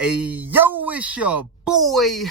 Hey, yo, it's your boy,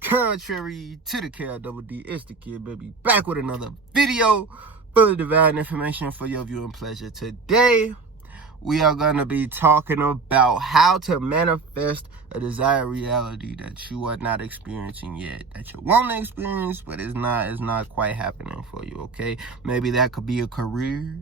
contrary to the KIDD, it's the kid, baby, back with another video full of divine information for your viewing pleasure. Today, we are going to be talking about how to manifest a desired reality that you are not experiencing yet, that you want to experience, but it's not quite happening for you, okay? Maybe that could be a career.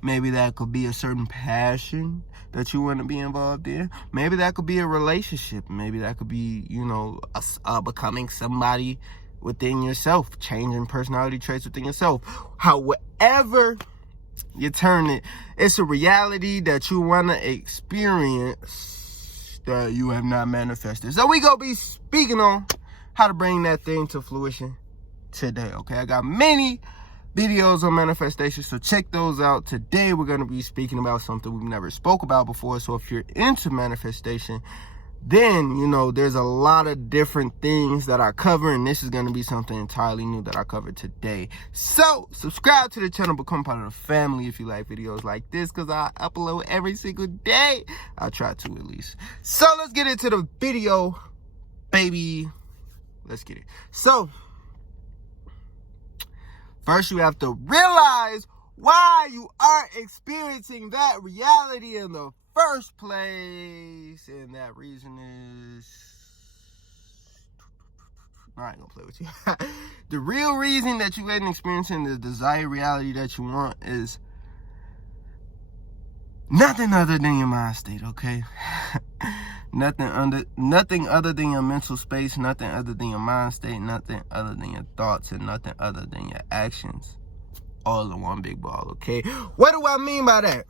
Maybe that could be a certain passion that you want to be involved in. Maybe that could be a relationship. Maybe that could be, becoming somebody within yourself, changing personality traits within yourself. However you turn it, it's a reality that you want to experience that you have not manifested. So we gonna be speaking on how to bring that thing to fruition today, okay? I got many videos on manifestation, so check those out. Today we're going to be speaking about something we've never spoke about before. So if you're into manifestation, then there's a lot of different things that I cover, and this is going to be something entirely new that I cover today. So subscribe to the channel, become part of the family if you like videos like this, because I upload every single day. I try to, at least. So let's get into the video, baby. Let's get it. So first, you have to realize why you aren't experiencing that reality in the first place. And that reason is... I ain't gonna play with you. The real reason that you ain't experiencing the desired reality that you want is nothing other than your mind state, okay? Nothing other than your mental space, nothing other than your mind state, nothing other than your thoughts, and nothing other than your actions. All in one big ball, okay? What do I mean by that?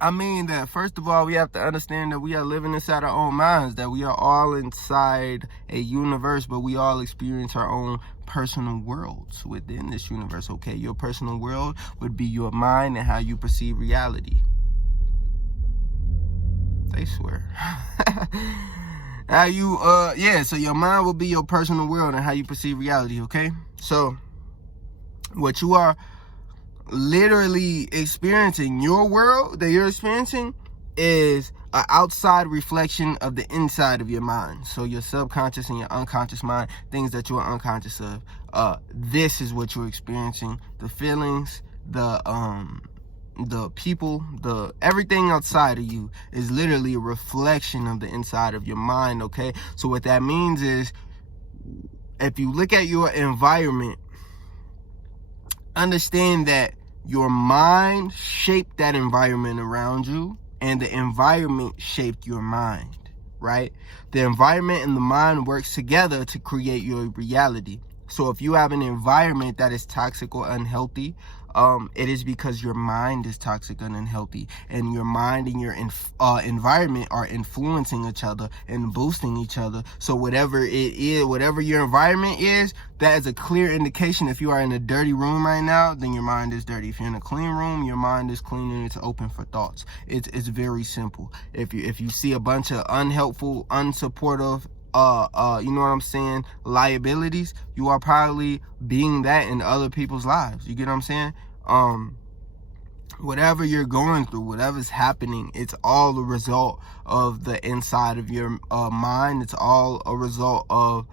I mean that, first of all, we have to understand that we are living inside our own minds, that we are all inside a universe, but we all experience our own personal worlds within this universe, okay? Your personal world would be your mind and how you perceive reality. They swear. So your mind will be your personal world and how you perceive reality, okay? So what you are literally experiencing, your world that you're experiencing, is an outside reflection of the inside of your mind. So your subconscious and your unconscious mind, things that you are unconscious of, this is what you're experiencing. The feelings, the people, everything outside of you is literally a reflection of the inside of your mind, okay? So what that means is, if you look at your environment, understand that your mind shaped that environment around you, and the environment shaped your mind, right? The environment and the mind works together to create your reality. So if you have an environment that is toxic or unhealthy, it is because your mind is toxic and unhealthy, and your mind and your environment are influencing each other and boosting each other. So whatever it is, whatever your environment is, that is a clear indication. If you are in a dirty room right now, then your mind is dirty. If you're in a clean room, your mind is clean and it's open for thoughts. It's very simple. If you see a bunch of unhelpful, unsupportive, liabilities, you are probably being that in other people's lives. You get what I'm saying? Whatever you're going through, whatever's happening, it's all a result of the inside of your mind. It's all a result of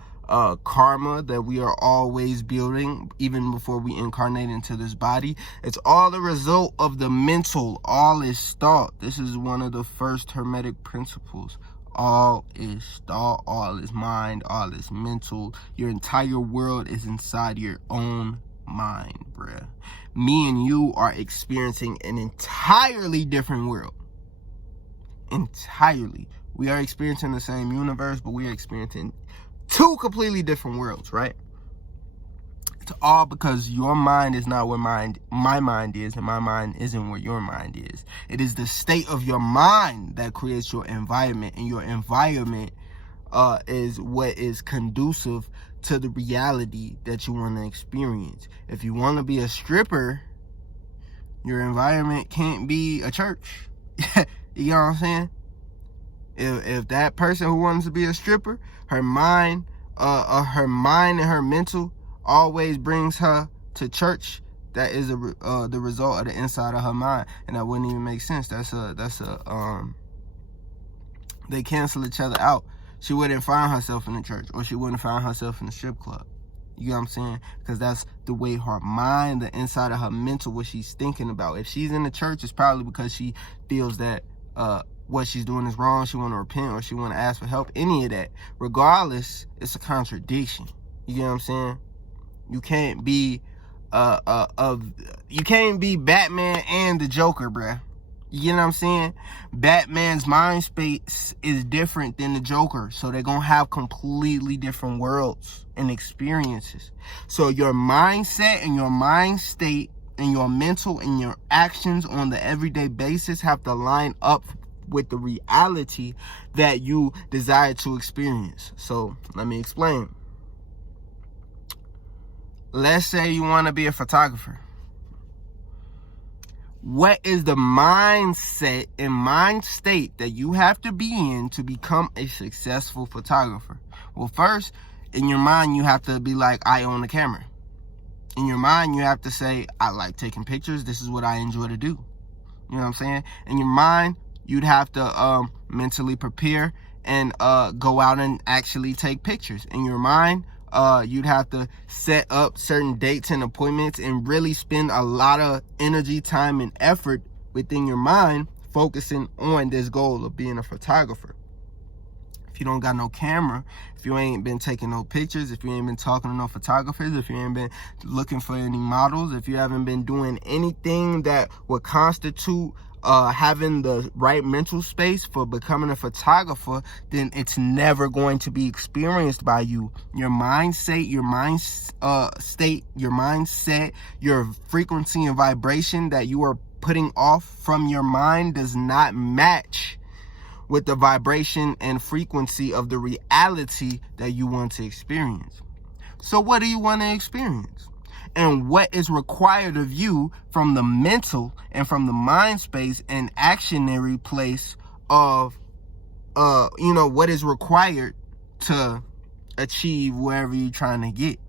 karma that we are always building even before we incarnate into this body. It's all a result of the mental. All is thought. This is one of the first hermetic principles. All is thought, all is mind, all is mental. Your entire world is inside your own mind, bruh. Me and you are experiencing an entirely different world. Entirely. We are experiencing the same universe, but we are experiencing two completely different worlds, right? It's all because your mind is not where my mind is, and my mind isn't where your mind is. It is the state of your mind that creates your environment, and your environment is what is conducive to the reality that you want to experience. If you want to be a stripper, your environment can't be a church. You know what I'm saying? If that person who wants to be a stripper, her mind and her mental always brings her to church, that is the result of the inside of her mind, and that wouldn't even make sense. That's a They cancel each other out. She wouldn't find herself in the church, or she wouldn't find herself in the strip club. You know what I'm saying? Because that's the way her mind, the inside of her mental, what she's thinking about. If she's in the church, it's probably because she feels that what she's doing is wrong. She want to repent, or she want to ask for help. Any of that. Regardless, it's a contradiction. You get what I'm saying? You can't be you can't be Batman and the Joker, bruh. You know what I'm saying? Batman's mind space is different than the Joker. So they're going to have completely different worlds and experiences. So your mindset and your mind state and your mental and your actions on the everyday basis have to line up with the reality that you desire to experience. So let me explain. Let's say you want to be a photographer. What is the mindset and mind state that you have to be in to become a successful photographer? Well, first, in your mind, you have to be like, I own the camera. In your mind, you have to say, I like taking pictures. This is what I enjoy to do. You know what I'm saying? In your mind, you'd have to mentally prepare and go out and actually take pictures. In your mind, you'd have to set up certain dates and appointments and really spend a lot of energy, time, and effort within your mind focusing on this goal of being a photographer. If you don't got no camera, if you ain't been taking no pictures, if you ain't been talking to no photographers, if you ain't been looking for any models, if you haven't been doing anything that would constitute having the right mental space for becoming a photographer, then it's never going to be experienced by you. Your mindset, your mindset, your frequency and vibration that you are putting off from your mind does not match with the vibration and frequency of the reality that you want to experience. So what do you want to experience? And what is required of you from the mental and from the mind space and actionary place of, what is required to achieve wherever you're trying to get.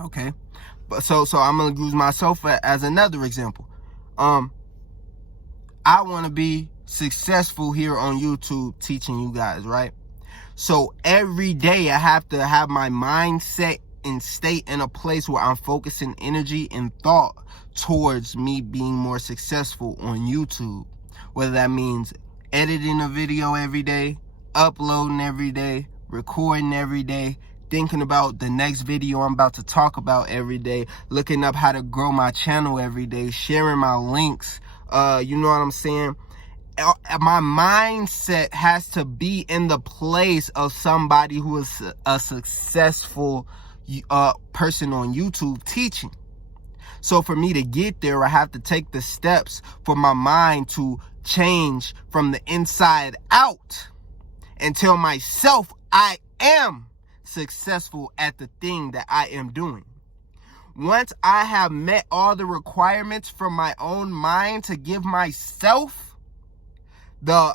Okay. But so I'm going to use myself as another example. I want to be successful here on YouTube teaching you guys, right? So every day I have to have my mindset and state in a place where I'm focusing energy and thought towards me being more successful on YouTube. Whether that means editing a video every day, uploading every day, recording every day, thinking about the next video I'm about to talk about every day, looking up how to grow my channel every day, sharing my links, you know what I'm saying? My mindset has to be in the place of somebody who is a successful person on YouTube teaching. So for me to get there, I have to take the steps for my mind to change from the inside out and tell myself I am successful at the thing that I am doing. Once I have met all the requirements from my own mind to give myself the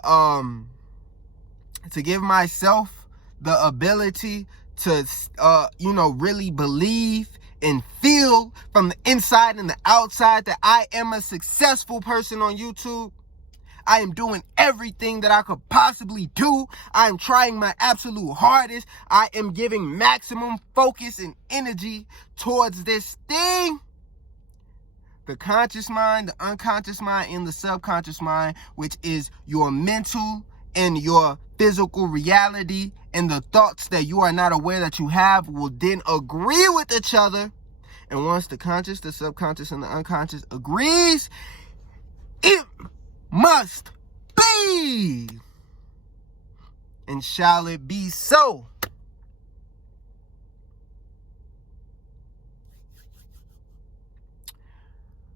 ability to really believe and feel from the inside and the outside that I am a successful person on YouTube. I am doing everything that I could possibly do. I am trying my absolute hardest. I am giving maximum focus and energy towards this thing. The conscious mind, the unconscious mind, and the subconscious mind, which is your mental and your physical reality and the thoughts that you are not aware that you have, will then agree with each other. And once the conscious, the subconscious, and the unconscious agrees, it must be. And shall it be so?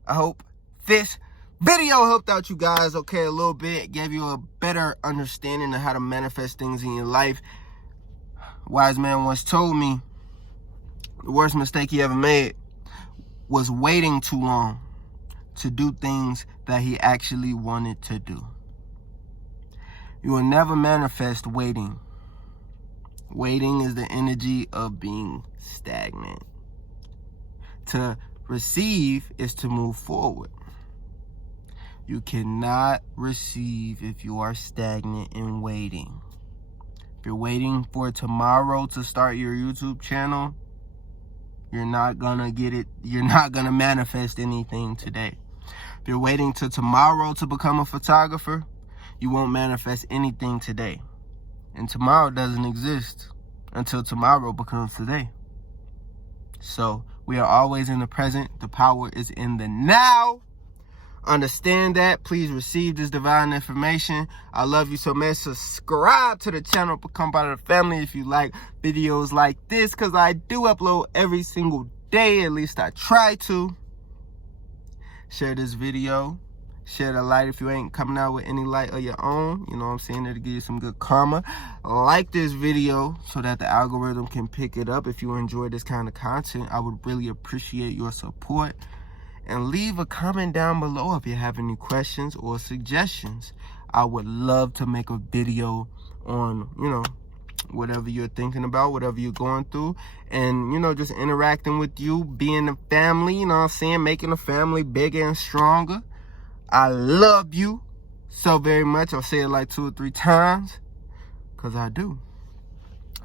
I hope this video helped out you guys, okay, a little bit. Gave you a better understanding of how to manifest things in your life. A wise man once told me the worst mistake he ever made was waiting too long to do things that he actually wanted to do. You will never manifest waiting. Waiting is the energy of being stagnant. To receive is to move forward. You cannot receive if you are stagnant and waiting. If you're waiting for tomorrow to start your YouTube channel, you're not gonna get it. You're not gonna manifest anything today. If you're waiting till tomorrow to become a photographer, you won't manifest anything today. And tomorrow doesn't exist until tomorrow becomes today. So we are always in the present. The power is in the now. Understand that. Please receive this divine information. I love you so much. Subscribe to the channel. Become part of the family if you like videos like this, because I do upload every single day. At least I try to. Share this video. Share the light if you ain't coming out with any light of your own. You know what I'm saying? It'll give you some good karma. Like this video so that the algorithm can pick it up. If you enjoy this kind of content, I would really appreciate your support. And leave a comment down below if you have any questions or suggestions. I would love to make a video on, whatever you're thinking about, whatever you're going through. And, just interacting with you, being a family, you know what I'm saying? Making a family bigger and stronger. I love you so very much. I'll say it like 2 or 3 times, because I do.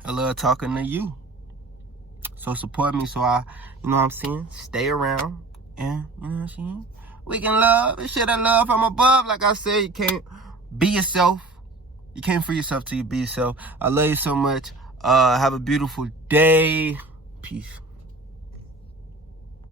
I love talking to you. So support me so I, stay around. And, you know what I'm saying? We can love and share that love from above. Like I said, you can't be yourself. You can't free yourself till you be yourself. I love you so much. Have a beautiful day. Peace.